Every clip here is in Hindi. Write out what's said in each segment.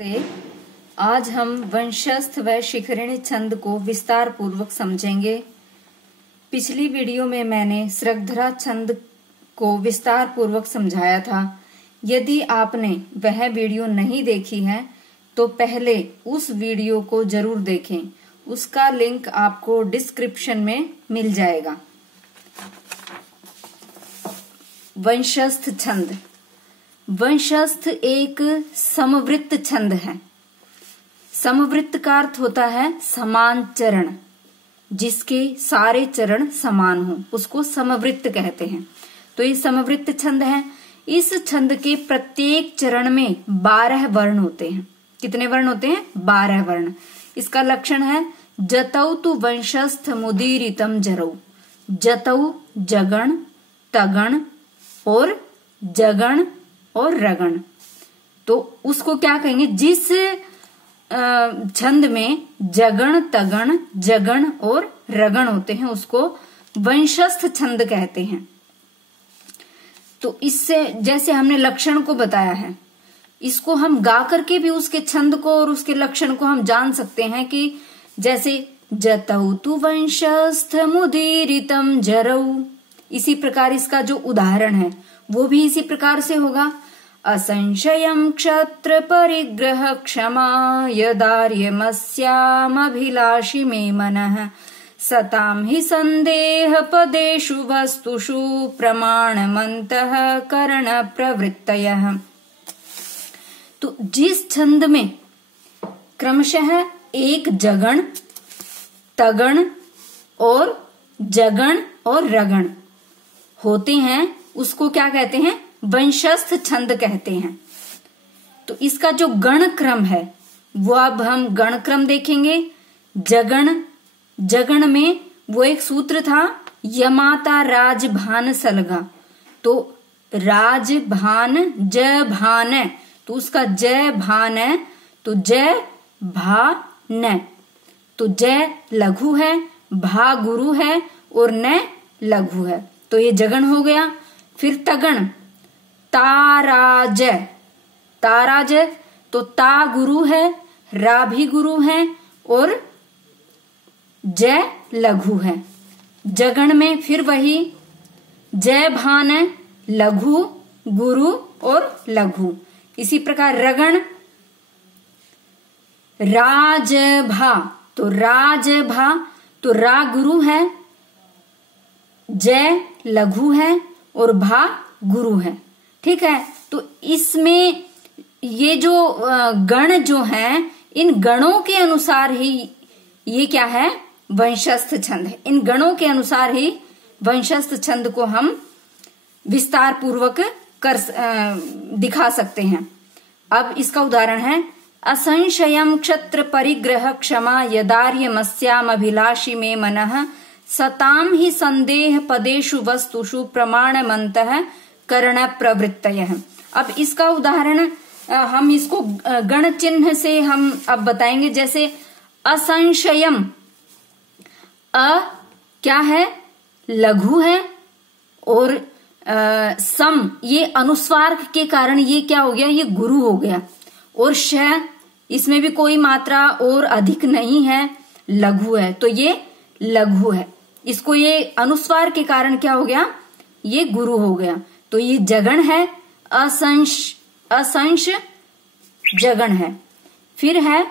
से आज हम वंशस्थ व शिखरिणी छंद को विस्तार पूर्वक समझेंगे। पिछली वीडियो में मैंने सृगधरा छंद को विस्तार पूर्वक समझाया था। यदि आपने वह वीडियो नहीं देखी है तो पहले उस वीडियो को जरूर देखें। उसका लिंक आपको डिस्क्रिप्शन में मिल जाएगा। वंशस्थ छंद। वंशस्थ एक समवृत्त छंद है। समवृत्त का अर्थ होता है समान चरण, जिसके सारे चरण समान हो उसको समवृत्त कहते हैं। तो ये समवृत्त छंद है। इस छंद के प्रत्येक चरण में 12 वर्ण होते हैं। कितने वर्ण होते हैं? 12 वर्ण। इसका लक्षण है जतौ तु वंशस्थ मुदीरितम जरौ। जतौ जगण, तगण और जगण और रगण। तो उसको क्या कहेंगे? जिस छंद में जगण, तगण, जगण और रगण होते हैं उसको वंशस्थ छंद कहते हैं। तो इससे जैसे हमने लक्षण को बताया है, इसको हम गा करके भी उसके छंद को और उसके लक्षण को हम जान सकते हैं कि जैसे जतौ तु वंशस्थ मुदीरितम जरौ। इसी प्रकार इसका जो उदाहरण है वो भी इसी प्रकार से होगा। असंशयं क्षत्र परिग्रह क्षमा यदार्यमस्यामभिलाषी मे मनः सतां हि संदेह पदेषु वस्तुषु प्रमाणमन्तः करण प्रवृत्तयः। तो जिस छंद में क्रमशः एक जगण, तगण और जगण और रगण होते हैं उसको क्या कहते हैं? वंशस्थ छंद कहते हैं। तो इसका जो गण क्रम है वो अब हम गण क्रम देखेंगे। जगण में वो एक सूत्र था यमाता राज भान सलगा। तो राज भान जय भान है तो उसका जय भान है तो जय भा न। तो जय लघु है, भा गुरु है और न लघु है। तो ये जगण हो गया। फिर तगण ताराज। ताराज तो ता गुरु है, रा भी गुरु है और जय लघु है। जगण में फिर वही जय भान है, लघु, गुरु और लघु। इसी प्रकार रगण राजभा तो राजभा तो रा गुरु है, जय लघु है और भा गुरु है। ठीक है। तो इसमें ये जो गण जो हैं इन गणों के अनुसार ही ये क्या है? वंशस्थ छंद है। इन गणों के अनुसार ही वंशस्थ छंद को हम विस्तार पूर्वक दिखा सकते हैं। अब इसका उदाहरण है असंशयं क्षत्र परिग्रह क्षमा यदार्यमस्याम अभिलाषी मे मनः सतां हि संदेह पदेषु वस्तुषु प्रमाणमन्तः करण प्रवृत्तयः। अब इसका उदाहरण हम इसको गण चिन्ह से हम अब बताएंगे। जैसे असंशयम, क्या है? लघु है और सम ये अनुस्वार के कारण ये क्या हो गया? ये गुरु हो गया। और श इसमें भी कोई मात्रा और अधिक नहीं है, लघु है तो ये लघु है। इसको ये अनुस्वार के कारण क्या हो गया? ये गुरु हो गया। तो ये जगण है, असंश जगण है। फिर है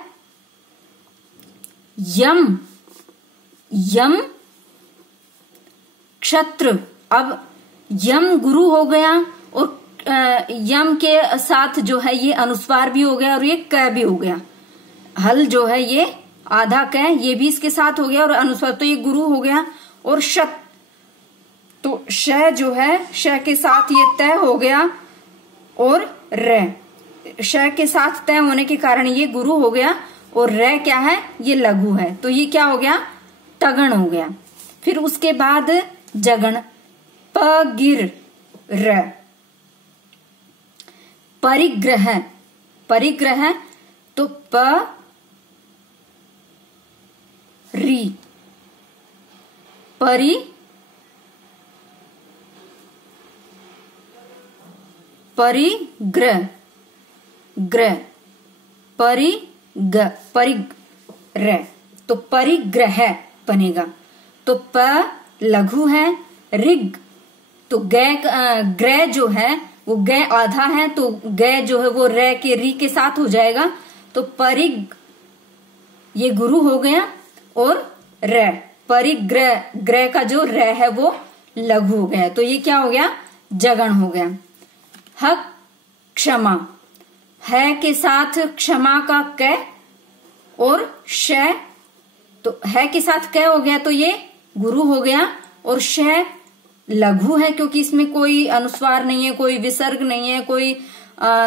यम, यम क्षत्र। अब यम गुरु हो गया और यम के साथ जो है ये अनुस्वार भी हो गया और ये क भी हो गया। हल जो है ये आधा क ये भी इसके साथ हो गया और अनुस्वार तो ये गुरु हो गया। और शत तो श जो है श के साथ ये तय हो गया और र श के साथ तय होने के कारण ये गुरु हो गया और र क्या है? ये लघु है। तो ये क्या हो गया? तगण हो गया। फिर उसके बाद जगण प गिर र। परिग्रह, परिग्रह तो प री परिग्रह ग्रह। परिग परिग र, तो परिग्रह बनेगा। तो प लघु है, ऋग तो ग्रह जो है वो ग आधा है, तो ग जो है वो र के री के साथ हो जाएगा। तो परिग ये गुरु हो गया, और र परिग्रह ग्रह का जो र है वो लघु हो गया, तो ये क्या हो गया, जगण हो गया। ह क्षमा, है के साथ क्षमा का क और श, तो है के साथ क हो गया तो ये गुरु हो गया, और श लघु है क्योंकि इसमें कोई अनुस्वार नहीं है, कोई विसर्ग नहीं है, कोई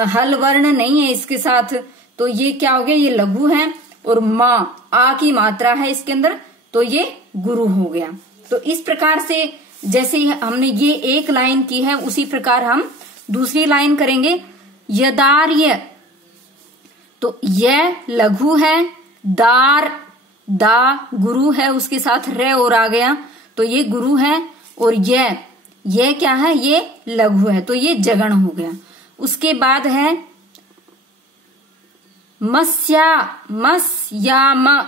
हल वर्ण नहीं है इसके साथ, तो ये क्या हो गया, ये लघु है। और माँ आ की मात्रा है इसके अंदर, तो ये गुरु हो गया। तो इस प्रकार से जैसे हमने ये एक लाइन की है, उसी प्रकार हम दूसरी लाइन करेंगे। यदार्य, तो यह लघु है, दार दा गुरु है, उसके साथ र और आ गया तो ये गुरु है, और यह क्या है, ये लघु है, तो ये जगण हो गया। उसके बाद है मस्या, मस या म,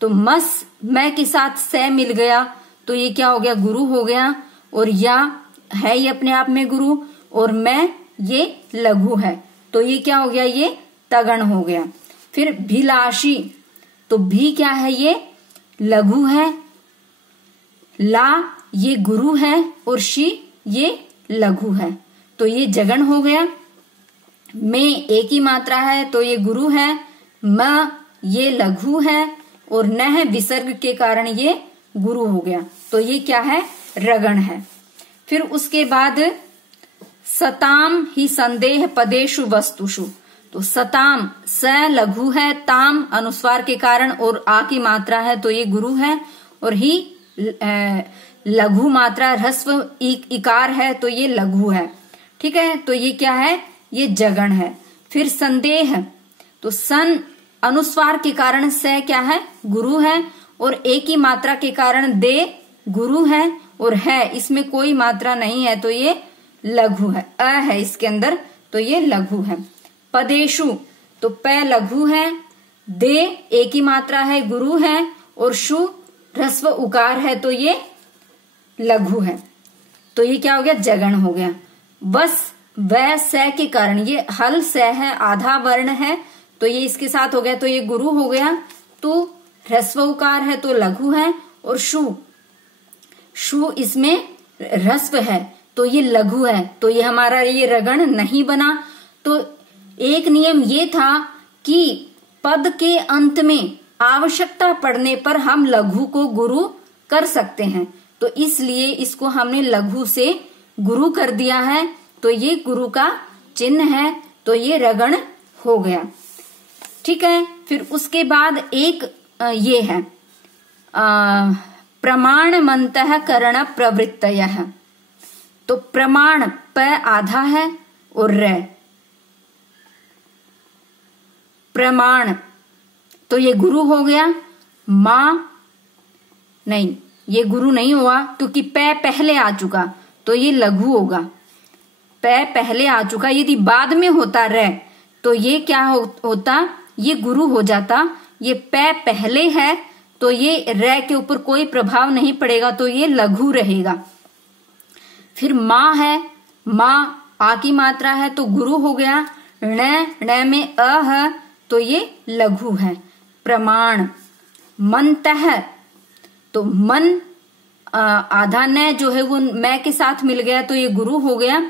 तो मस मैं के साथ से मिल गया तो ये क्या हो गया, गुरु हो गया। और या है ये अपने आप में गुरु, और मैं ये लघु है, तो ये क्या हो गया, ये तगण हो गया। फिर भिलाषी, तो भी क्या है, ये लघु है, ला ये गुरु है, और शी ये लघु है, तो ये जगण हो गया। में एक ही मात्रा है तो ये गुरु है, म ये लघु है, और न है विसर्ग के कारण ये गुरु हो गया, तो ये क्या है, रगण है। फिर उसके बाद सताम ही संदेह पदेशु वस्तुषु, तो सताम स लघु है, ताम अनुस्वार के कारण और आ की मात्रा है तो ये गुरु है, और ही लघु मात्रा ह्रस्व इकार है तो ये लघु है। ठीक है, तो ये क्या है, ये जगण है। फिर संदेह, तो सन अनुस्वार के कारण से क्या है, गुरु है, और एक ही मात्रा के कारण दे गुरु है, और है इसमें कोई मात्रा नहीं है तो ये लघु है, अ है इसके अंदर तो ये लघु है। पदेशु, तो प लघु है, दे एक ही मात्रा है गुरु है, और शु ह्रस्व उकार है तो ये लघु है, तो ये क्या हो गया, जगण हो गया। बस व से के कारण ये हल से है, आधा वर्ण है तो ये इसके साथ हो गया तो ये गुरु हो गया। तो ह्रस्व उकार है तो लघु है, और शु इसमें ह्रस्व है तो ये लघु है, तो ये हमारा ये रगण नहीं बना। तो एक नियम ये था कि पद के अंत में आवश्यकता पड़ने पर हम लघु को गुरु कर सकते हैं, तो इसलिए इसको हमने लघु से गुरु कर दिया है, तो ये गुरु का चिन्ह है, तो ये रगण हो गया। ठीक है, फिर उसके बाद एक ये है प्रमाणमन्तः करण प्रवृत्तयः, तो प्रमाण प आधा है और र, प्रमाण तो ये गुरु हो गया। मां नहीं, ये गुरु नहीं हुआ क्योंकि प पहले आ चुका तो ये लघु होगा, प पहले आ चुका, यदि बाद में होता र तो ये क्या होता, ये गुरु हो जाता। ये प पहले है तो ये र के ऊपर कोई प्रभाव नहीं पड़ेगा तो ये लघु रहेगा। फिर माँ है, माँ आ की मात्रा है तो गुरु हो गया। ण में अ है तो ये लघु है। प्रमाण मनतः, तो मन आधा न जो है वो मैं के साथ मिल गया तो ये गुरु हो गया।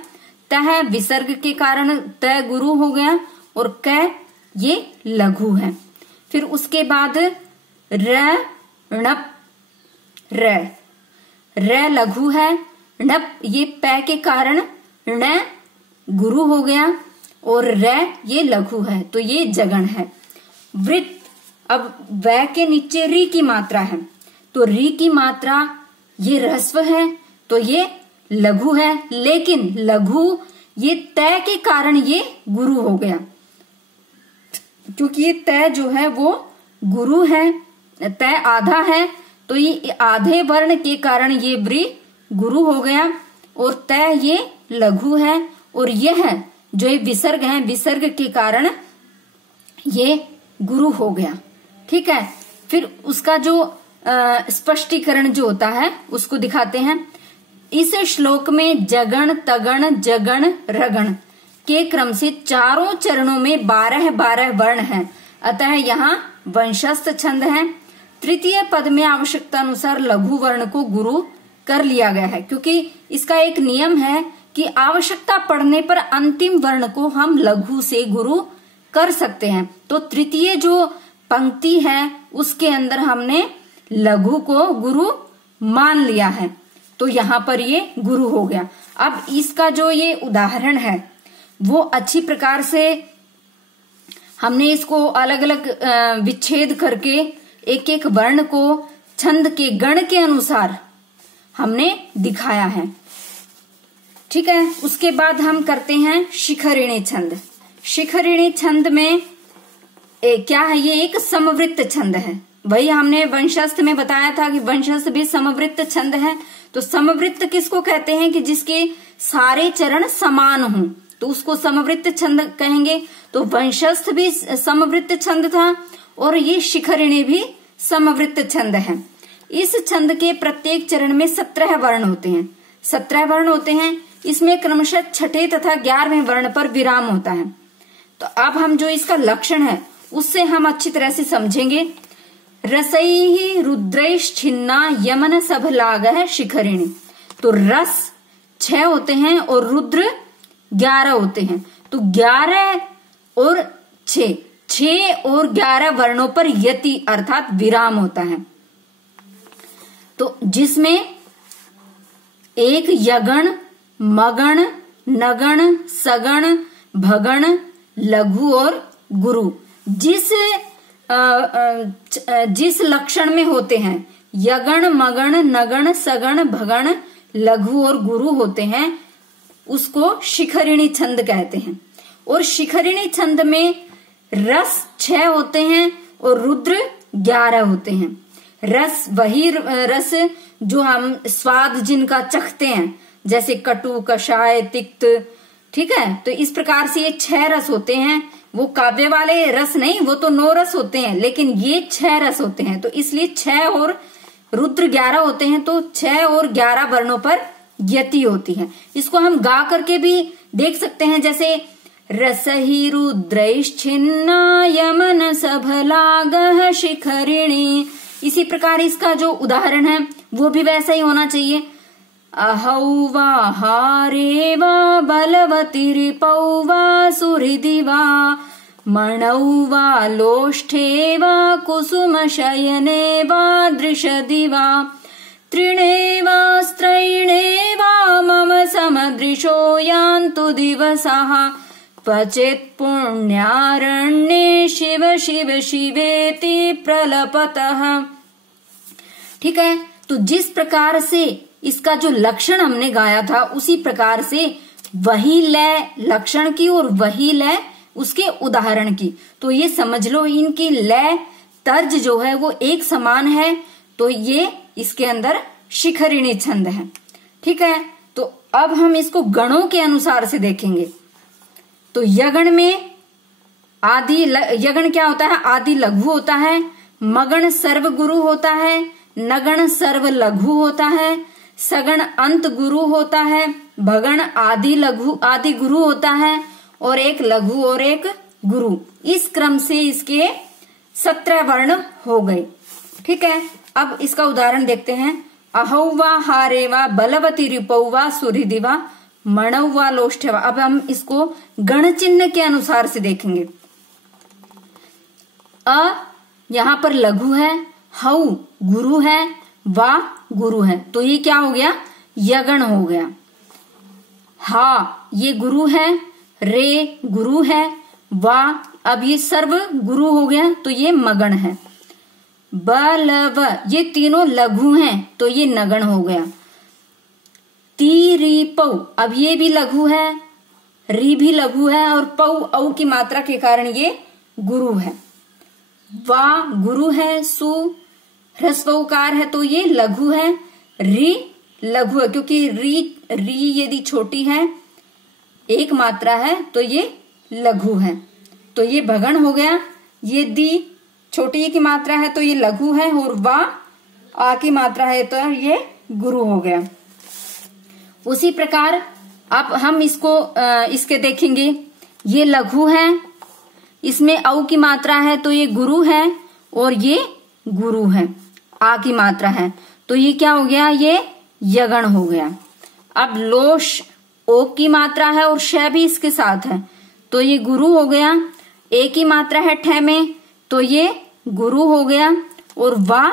तह विसर्ग के कारण त गुरु हो गया और क ये लघु है। फिर उसके बाद णप, र लघु है, णप ये प के कारण ण गुरु हो गया और र ये लघु है तो ये जगण है। वृत्त, अब व के नीचे री की मात्रा है तो री की मात्रा ये ह्रस्व है तो ये लघु है, लेकिन लघु ये तय के कारण ये गुरु हो गया क्योंकि ये तय जो है वो गुरु है, तय आधा है तो ये आधे वर्ण के कारण ये व्री गुरु हो गया और तय ये लघु है। और यह जो ये विसर्ग है, विसर्ग के कारण ये गुरु हो गया। ठीक है, फिर उसका जो स्पष्टीकरण जो होता है उसको दिखाते हैं। इस श्लोक में जगण, तगण, जगण, रगण के क्रम से चारों चरणों में 12-12 वर्ण हैं, अतः यहाँ वंशस्थ छंद है। तृतीय पद में आवश्यकता अनुसार लघु वर्ण को गुरु कर लिया गया है, क्योंकि इसका एक नियम है कि आवश्यकता पड़ने पर अंतिम वर्ण को हम लघु से गुरु कर सकते हैं। तो तृतीय जो पंक्ति है उसके अंदर हमने लघु को गुरु मान लिया है, तो यहाँ पर ये गुरु हो गया। अब इसका जो ये उदाहरण है वो अच्छी प्रकार से हमने इसको अलग अलग विच्छेद करके एक एक वर्ण को छंद के गण के अनुसार हमने दिखाया है। ठीक है, उसके बाद हम करते हैं शिखरिणी छंद। शिखरिणी छंद में क्या है, ये एक समवृत्त छंद है। वही हमने वंशस्थ में बताया था कि वंशस्थ भी समवृत्त छंद है। तो समवृत्त किसको कहते हैं कि जिसके सारे चरण समान हों, तो उसको समवृत्त छंद कहेंगे। तो वंशस्थ भी समवृत्त छंद था और ये शिखरिणी भी समवृत्त छंद है। इस छंद के प्रत्येक चरण में 17 वर्ण होते हैं। 17 वर्ण होते हैं, इसमें क्रमशः छठे तथा 11वें वर्ण पर विराम होता है। तो अब हम जो इसका लक्षण है उससे हम अच्छी तरह से समझेंगे। रसैहि रुद्रैश्छिन्ना यमन सभलागः शिखरिणी। तो रस 6 होते हैं और रुद्र 11 होते हैं। तो 11 और 6 और 11 वर्णों पर यति अर्थात विराम होता है। तो जिसमें एक यगण, मगण, नगण, सगण, भगण, लघु और गुरु जिस लक्षण में होते हैं, यगण, मगण, नगण, सगण, भगण, लघु और गुरु होते हैं, उसको शिखरिणी छंद कहते हैं। और शिखरिणी छंद में रस 6 होते हैं और रुद्र 11 होते हैं। रस वही रस जो हम स्वाद जिनका चखते हैं, जैसे कटु, कषाय, तिक्त। ठीक है, तो इस प्रकार से ये 6 रस होते हैं। वो काव्य वाले रस नहीं, वो तो 9 रस होते हैं, लेकिन ये 6 रस होते हैं। तो इसलिए 6 और रुद्र 11 होते हैं, तो 6 और 11 वर्णों पर यति होती है। इसको हम गा करके भी देख सकते हैं, जैसे रसहि रुद्रैश्छिन्ना यमन सभलागः शिखरिणी। इसी प्रकार इसका जो उदाहरण है वो भी वैसा ही होना चाहिए। अहौ वा हारे वा बलवती रिपौ वा सुहृदि वा मणौ वा लोष्ठे वा कुसुम शयने वा दृशदि वा त्रिणे वा स्त्रैणे वा मम समदृशो यान्तु दिवसाः क्वचित् पुण्यारण्ये शिव शिव शिवेति प्रलपतः। ठीक है, तो जिस प्रकार से इसका जो लक्षण हमने गाया था उसी प्रकार से वही लय लक्षण की और वही लय उसके उदाहरण की। तो ये समझ लो इनकी लय तर्ज जो है वो एक समान है, तो ये इसके अंदर शिखरिणी छंद है। ठीक है, तो अब हम इसको गणों के अनुसार से देखेंगे। तो यगण में आदि यगण क्या होता है, आदि लघु होता है, मगण सर्व गुरु होता है, नगण सर्व लघु होता है, सगण अंत गुरु होता है, भगण आदि लघु आदि गुरु होता है, और एक लघु और एक गुरु। इस क्रम से इसके 17 वर्ण हो गए। ठीक है, अब इसका उदाहरण देखते हैं। अहौ वा हारे वा बलवती रिपौ वा सुहृदि वा मणौ वा लोष्ठे वा। अब हम इसको गण चिन्ह के अनुसार से देखेंगे। अ यहाँ पर लघु है, हौ गुरु है, वा गुरु है, तो ये क्या हो गया, यगण हो गया। हा ये गुरु है, रे गुरु है, वा अब ये सर्व गुरु हो गया, तो ये मगण है। बलव ये तीनों लघु हैं, तो ये नगण हो गया। ती री पौ अब ये भी लघु है, री भी लघु है, और पौ औ की मात्रा के कारण ये गुरु है। वा गुरु है, सु ह्रस्वकार है, तो ये लघु है। री लघु है, क्योंकि री यदि छोटी है, एक मात्रा है, तो ये लघु है, तो ये भगण हो गया। ये दी छोटी की मात्रा है तो ये लघु है, और वा आ की मात्रा है तो ये गुरु हो गया। उसी प्रकार अब हम इसको इसके देखेंगे। ये लघु है, इसमें औ की मात्रा है तो ये गुरु है, और ये गुरु है, आ की मात्रा है तो ये क्या हो गया, ये यगण हो गया। अब लोश ओ की मात्रा है और श भी इसके साथ है तो ये गुरु हो गया। ए की मात्रा है ठ में तो ये गुरु हो गया, और वा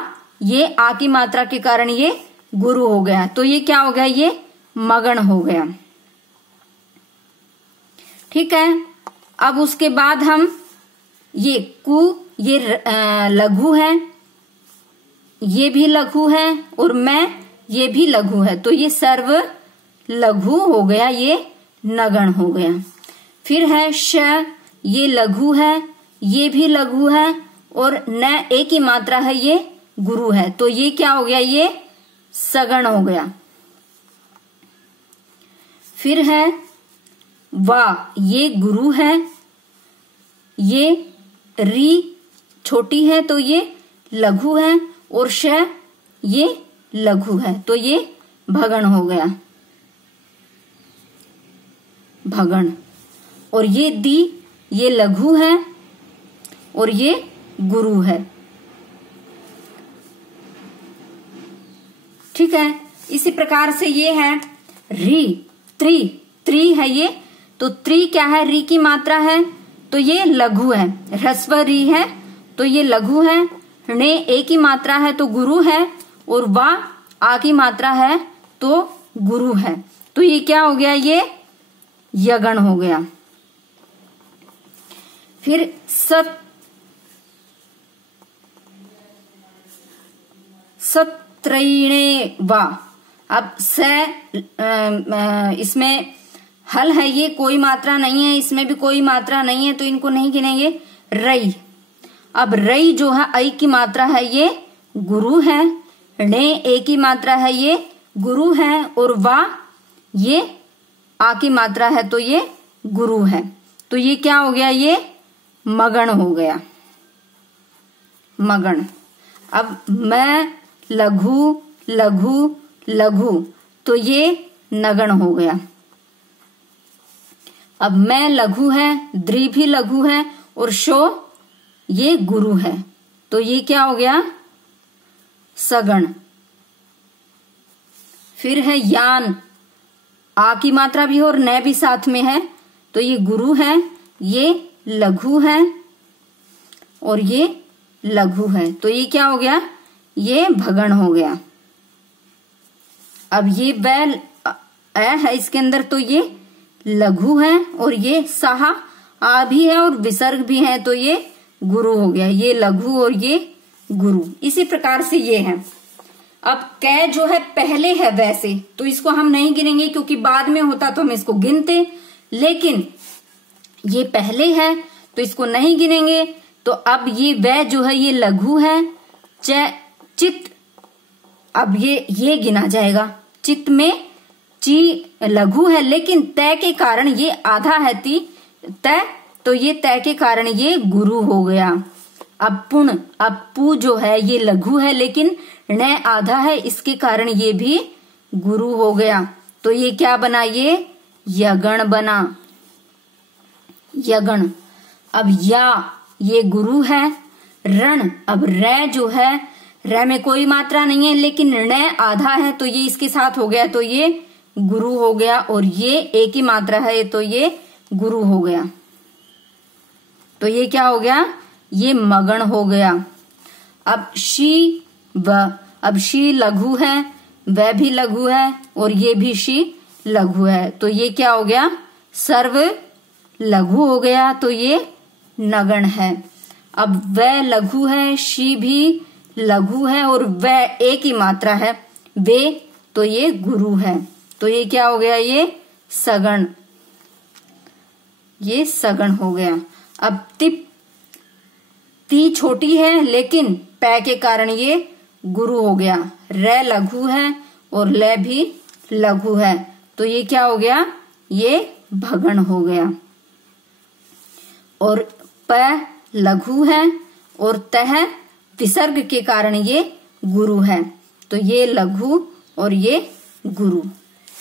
ये आ की मात्रा के कारण ये गुरु हो गया तो ये क्या हो गया, ये मगण हो गया। ठीक है। अब उसके बाद हम ये कु, ये लघु है, ये भी लघु है, और मैं ये भी लघु है तो ये सर्व लघु हो गया, ये नगण हो गया। फिर है श, ये लघु है, ये भी लघु है, और न ए की मात्रा है ये गुरु है तो ये क्या हो गया, ये सगण हो गया। फिर है वा, ये गुरु है, ये री छोटी है तो ये लघु है, और श ये लघु है तो ये भगण हो गया, भगण। और ये दी, ये लघु है और ये गुरु है। ठीक है। इसी प्रकार से ये है री, त्रि, त्रि है ये तो त्रि क्या है, री की मात्रा है तो ये लघु है, ह्रस्व री है तो ये लघु है, णे ए की मात्रा है तो गुरु है, और वा आ की मात्रा है तो गुरु है तो ये क्या हो गया, ये यगण हो गया। फिर सत्रैणे वा, अब स इसमें हल है, ये कोई मात्रा नहीं है, इसमें भी कोई मात्रा नहीं है तो इनको नहीं गिनेंगे। रई, अब रई जो है ऐ की मात्रा है ये गुरु है, णे ए की मात्रा है ये गुरु है, और वा ये आ की मात्रा है तो ये गुरु है तो ये क्या हो गया, ये मगण हो गया, मगण। अब मैं लघु, लघु, लघु तो ये नगण हो गया। अब मैं लघु है, द्रि भी लघु है, और शो ये गुरु है तो ये क्या हो गया, सगण। फिर है यान, आ की मात्रा भी और न भी साथ में है तो ये गुरु है, ये लघु है और ये लघु है तो ये क्या हो गया, ये भगण हो गया। अब ये बैल है इसके अंदर तो ये लघु है, और ये साहा आ भी है और विसर्ग भी है तो ये गुरु हो गया, ये लघु और ये गुरु। इसी प्रकार से ये है। अब कै जो है पहले है वैसे तो इसको हम नहीं गिनेंगे क्योंकि बाद में होता तो हम इसको गिनते, लेकिन ये पहले है तो इसको नहीं गिनेंगे। तो अब ये वह जो है ये लघु है, चित, अब ये गिना जाएगा। चित में ची लघु है लेकिन तय के कारण ये आधा है ती तय तो ये तय के कारण ये गुरु हो गया। अब पुण, अब पू जो है ये लघु है लेकिन ण आधा है, इसके कारण ये भी गुरु हो गया तो ये क्या बना, ये यगण बना, यगण। अब या ये गुरु है, रण, अब र जो है र में कोई मात्रा नहीं है लेकिन ण आधा है तो ये इसके साथ हो गया तो ये गुरु हो गया, और ये एक ही मात्रा है तो ये गुरु हो गया तो ये क्या हो गया, ये मगण हो गया। अब शी व, अब शी लघु है, वह भी लघु है और ये भी शी लघु है तो ये क्या हो गया, सर्व लघु हो गया तो ये नगण है। अब वह लघु है, शी भी लघु है और वह एक ही मात्रा है, वे तो ये गुरु है तो ये क्या हो गया, ये सगण, ये सगण हो गया। अब तिप, ती छोटी है लेकिन पै के कारण ये गुरु हो गया, र लघु है और ल भी लघु है तो ये क्या हो गया, ये भगण हो गया। और प लघु है और तह विसर्ग के कारण ये गुरु है। तो ये लघु और ये गुरु।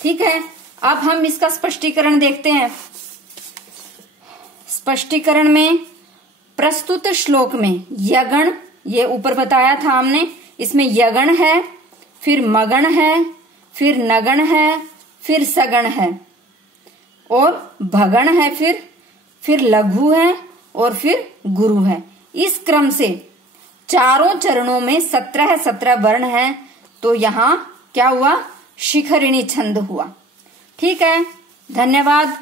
ठीक है, अब हम इसका स्पष्टीकरण देखते हैं। स्पष्टीकरण में प्रस्तुत श्लोक में यगण, ये ऊपर बताया था हमने, इसमें यगण है, फिर मगण है, फिर नगण है, फिर सगण है और भगण है, फिर लघु है और फिर गुरु है। इस क्रम से चारों चरणों में 17 वर्ण हैं। तो यहाँ क्या हुआ? शिखरिणी छंद हुआ। ठीक है, धन्यवाद।